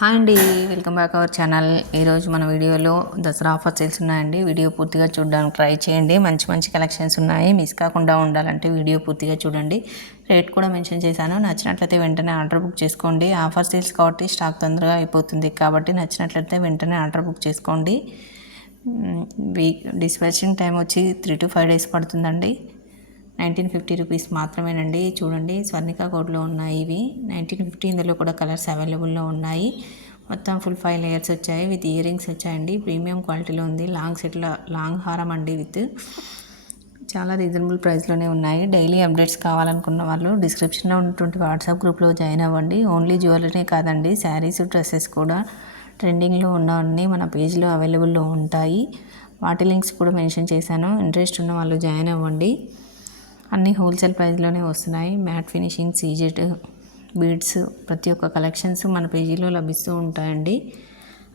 Hi అండి, welcome back our channel. ఈరోజు మన వీడియోలో దసరా ఆఫర్ సేల్స్ ఉన్నాయండి. వీడియో పూర్తిగా చూడడానికి ట్రై చేయండి. మంచి మంచి కలెక్షన్స్ ఉన్నాయి. మిస్ కాకుండా ఉండాలంటే వీడియో పూర్తిగా చూడండి. రేట్ కూడా మెన్షన్ చేశాను. నచ్చినట్లయితే వెంటనే ఆర్డర్ బుక్ చేసుకోండి. ఆఫర్ సేల్స్ కాబట్టి స్టాక్ తొందరగా అయిపోతుంది కాబట్టి నచ్చినట్లయితే వెంటనే ఆర్డర్ బుక్ చేసుకోండి. డిస్పాచింగ్ టైం వచ్చి 3 to 5 days పడుతుందండి. 1950 రూపీస్ మాత్రమేనండి. చూడండి, స్వర్ణిక కోడ్లో ఉన్నాయి ఇవి 1950. ఇందులో కూడా కలర్స్ అవైలబుల్లో ఉన్నాయి. మొత్తం ఫుల్ 5 లేయర్స్ వచ్చాయి. విత్ ఇయర్ రింగ్స్ వచ్చాయండి. ప్రీమియం క్వాలిటీలో ఉంది. లాంగ్ హారం అండి. విత్ చాలా రీజనబుల్ ప్రైస్లోనే ఉన్నాయి. డైలీ అప్డేట్స్ కావాలనుకున్న వాళ్ళు డిస్క్రిప్షన్లో ఉన్నటువంటి వాట్సాప్ గ్రూప్లో జాయిన్ అవ్వండి. ఓన్లీ జ్యువెలరీ కాదండి, శారీస్, డ్రెస్సెస్ కూడా ట్రెండింగ్లో ఉన్నవన్నీ మన పేజ్లో అవైలబుల్లో ఉంటాయి. వాటి లింక్స్ కూడా మెన్షన్ చేశాను. ఇంట్రెస్ట్ ఉన్న వాళ్ళు జాయిన్ అవ్వండి. అన్నీ హోల్సేల్ ప్రైస్లోనే వస్తున్నాయి. మ్యాట్ ఫినిషింగ్, సీజెట్, బీడ్స్ ప్రతి ఒక్క కలెక్షన్స్ మన పేజీలో లభిస్తూ ఉంటాయండి.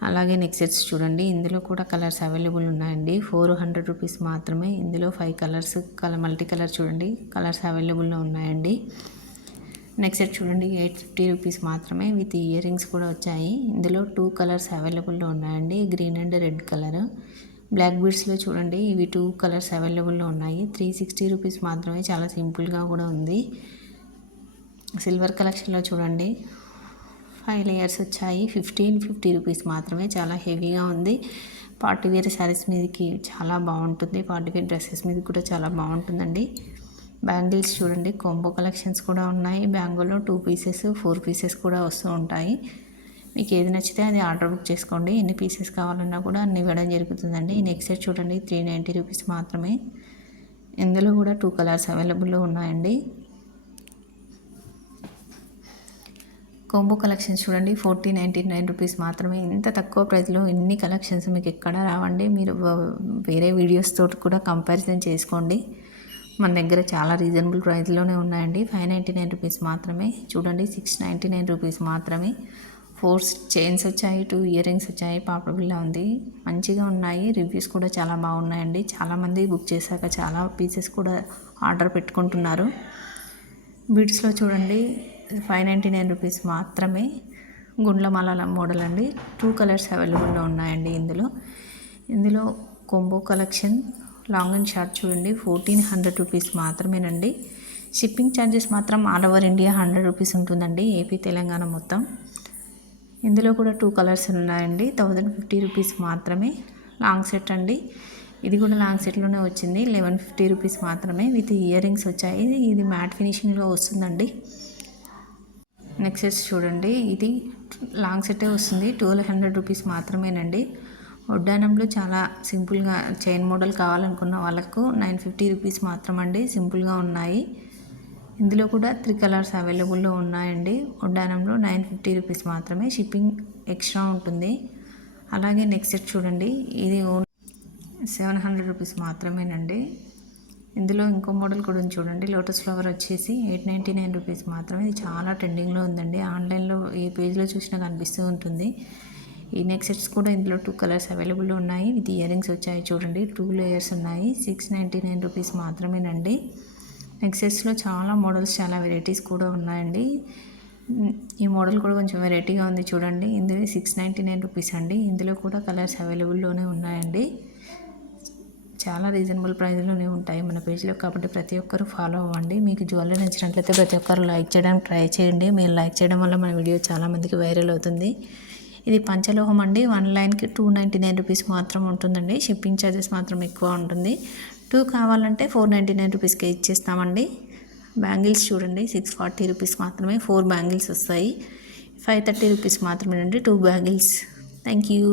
అలాగే నెక్ సెట్స్ చూడండి, ఇందులో కూడా కలర్స్ అవైలబుల్ ఉన్నాయండి. 400 రూపీస్ మాత్రమే. ఇందులో 5 కలర్స్, మల్టీ కలర్ చూడండి, కలర్స్ అవైలబుల్లో ఉన్నాయండి. నెక్ సెట్ చూడండి, 850 రూపీస్ మాత్రమే. విత్ ఇయర్ రింగ్స్ కూడా వచ్చాయి. ఇందులో 2 కలర్స్ అవైలబుల్లో ఉన్నాయండి, green and red colour. Black బీడ్స్లో చూడండి, ఇవి 2 కలర్స్ అవైలబుల్లో ఉన్నాయి. 360 రూపీస్ మాత్రమే. చాలా సింపుల్గా కూడా ఉంది. సిల్వర్ కలెక్షన్లో చూడండి, 5 లేయర్స్ వచ్చాయి. 1550 రూపీస్ మాత్రమే. చాలా హెవీగా ఉంది. పార్టీవేర్ శారీస్ మీదకి చాలా బాగుంటుంది. పార్టీవేర్ డ్రెస్సెస్ మీద కూడా చాలా బాగుంటుందండి. బ్యాంగిల్స్ చూడండి, కాంబో కలెక్షన్స్ కూడా ఉన్నాయి. బ్యాంగిల్లో 2 పీసెస్, 4 పీసెస్ కూడా వస్తూ ఉంటాయి. మీకు ఏది నచ్చితే అది ఆర్డర్ బుక్ చేసుకోండి. ఎన్ని పీసెస్ కావాలన్నా కూడా అన్ని ఇవ్వడం జరుగుతుందండి. నెక్స్ట్ సెట్ చూడండి, 390 రూపీస్ మాత్రమే. ఇందులో కూడా 2 కలర్స్ అవైలబుల్లో ఉన్నాయండి. కాంబో కలెక్షన్స్ చూడండి, 4099 రూపీస్ మాత్రమే. ఇంత తక్కువ ప్రైస్లో ఇన్ని కలెక్షన్స్ మీకు ఎక్కడ రావండి. మీరు వేరే వీడియోస్ తోటి కూడా కంపారిజన్ చేసుకోండి. మన దగ్గర చాలా రీజనబుల్ ప్రైస్లోనే ఉన్నాయండి. 599 రూపీస్ మాత్రమే. చూడండి, 699 రూపీస్ మాత్రమే. 4 చైన్స్ వచ్చాయి, 2 ఇయర్ రింగ్స్ వచ్చాయి. పాప బిళ్ళ ఉంది. మంచిగా ఉన్నాయి. రివ్యూస్ కూడా చాలా బాగున్నాయండి. చాలామంది బుక్ చేశాక చాలా పీసెస్ కూడా ఆర్డర్ పెట్టుకుంటున్నారు. బీడ్స్లో చూడండి, 599 రూపీస్ మాత్రమే. గుండ్లమాల మోడల్ అండి. 2 కలర్స్ అవైలబుల్లో ఉన్నాయండి. ఇందులో combo collection long and short చూడండి, 1400 రూపీస్ మాత్రమేనండి. షిప్పింగ్ ఛార్జెస్ మాత్రం ఆల్ ఓవర్ ఇండియా 100 రూపీస్ ఉంటుందండి. ఏపీ, తెలంగాణ మొత్తం. ఇందులో కూడా 2 కలర్స్ ఉన్నాయండి. 1050 రూపీస్ మాత్రమే. లాంగ్ సెట్ అండి. ఇది కూడా లాంగ్ సెట్లోనే వచ్చింది. 1150 రూపీస్ మాత్రమే. విత్ ఇయర్ రింగ్స్ వచ్చాయి. ఇది మ్యాట్ ఫినిషింగ్లో వస్తుందండి. నెక్స్ట్ సెట్స్ చూడండి, ఇది లాంగ్ సెట్టే వస్తుంది. 1200 రూపీస్ మాత్రమేనండి. వడ్డానంలో చాలా సింపుల్గా చైన్ మోడల్ కావాలనుకున్న వాళ్ళకు 950 రూపీస్ మాత్రమండి. సింపుల్గా ఉన్నాయి. ఇందులో కూడా 3 కలర్స్ అవైలబుల్లో ఉన్నాయండి. వడ్డానంలో 950 రూపీస్ మాత్రమే. షిప్పింగ్ ఎక్స్ట్రా ఉంటుంది. అలాగే నెక్స్ట్ సెట్ చూడండి, ఇది 700 రూపీస్ మాత్రమేనండి. ఇందులో ఇంకో మోడల్ కూడా ఉంది చూడండి, లోటస్ ఫ్లవర్ వచ్చేసి 899 రూపీస్ మాత్రమే. ఇది చాలా ట్రెండింగ్లో ఉందండి. ఆన్లైన్లో ఏ పేజ్లో చూసినా కనిపిస్తూ ఉంటుంది. ఈ నెక్ సెట్స్ కూడా ఇందులో 2 కలర్స్ అవైలబుల్లో ఉన్నాయి. విత్ ఇయర్ రింగ్స్ వచ్చాయి చూడండి, 2 లేయర్స్ ఉన్నాయి. 699 రూపీస్ మాత్రమేనండి. నెక్ సెట్స్లో చాలా మోడల్స్, చాలా వెరైటీస్ కూడా ఉన్నాయండి. ఈ మోడల్ కూడా కొంచెం వెరైటీగా ఉంది చూడండి. ఇందులో 699 రూపీస్ అండి. ఇందులో కూడా కలర్స్ అవైలబుల్లోనే ఉన్నాయండి. చాలా రీజనబుల్ ప్రైస్లోనే ఉంటాయి మన పేజ్లో కాబట్టి ప్రతి ఒక్కరు ఫాలో అవ్వండి. మీకు జ్యువెలరీ నచ్చినట్లయితే ప్రతి ఒక్కరు లైక్ చేయడానికి ట్రై చేయండి. మీరు లైక్ చేయడం వల్ల మన వీడియో చాలామందికి వైరల్ అవుతుంది. ఇది పంచలోహం అండి. 1 లైన్కి 299 రూపీస్ మాత్రం ఉంటుందండి. షిప్పింగ్ ఛార్జెస్ మాత్రం ఎక్కువ ఉంటుంది. 2 కావాలంటే 499 రూపీస్కే ఇచ్చేస్తామండి. బ్యాంగిల్స్ చూడండి, 640 రూపీస్ మాత్రమే. 4 బ్యాంగిల్స్ వస్తాయి. 530 రూపీస్ మాత్రమేనండి 2 బ్యాంగిల్స్. Thank you.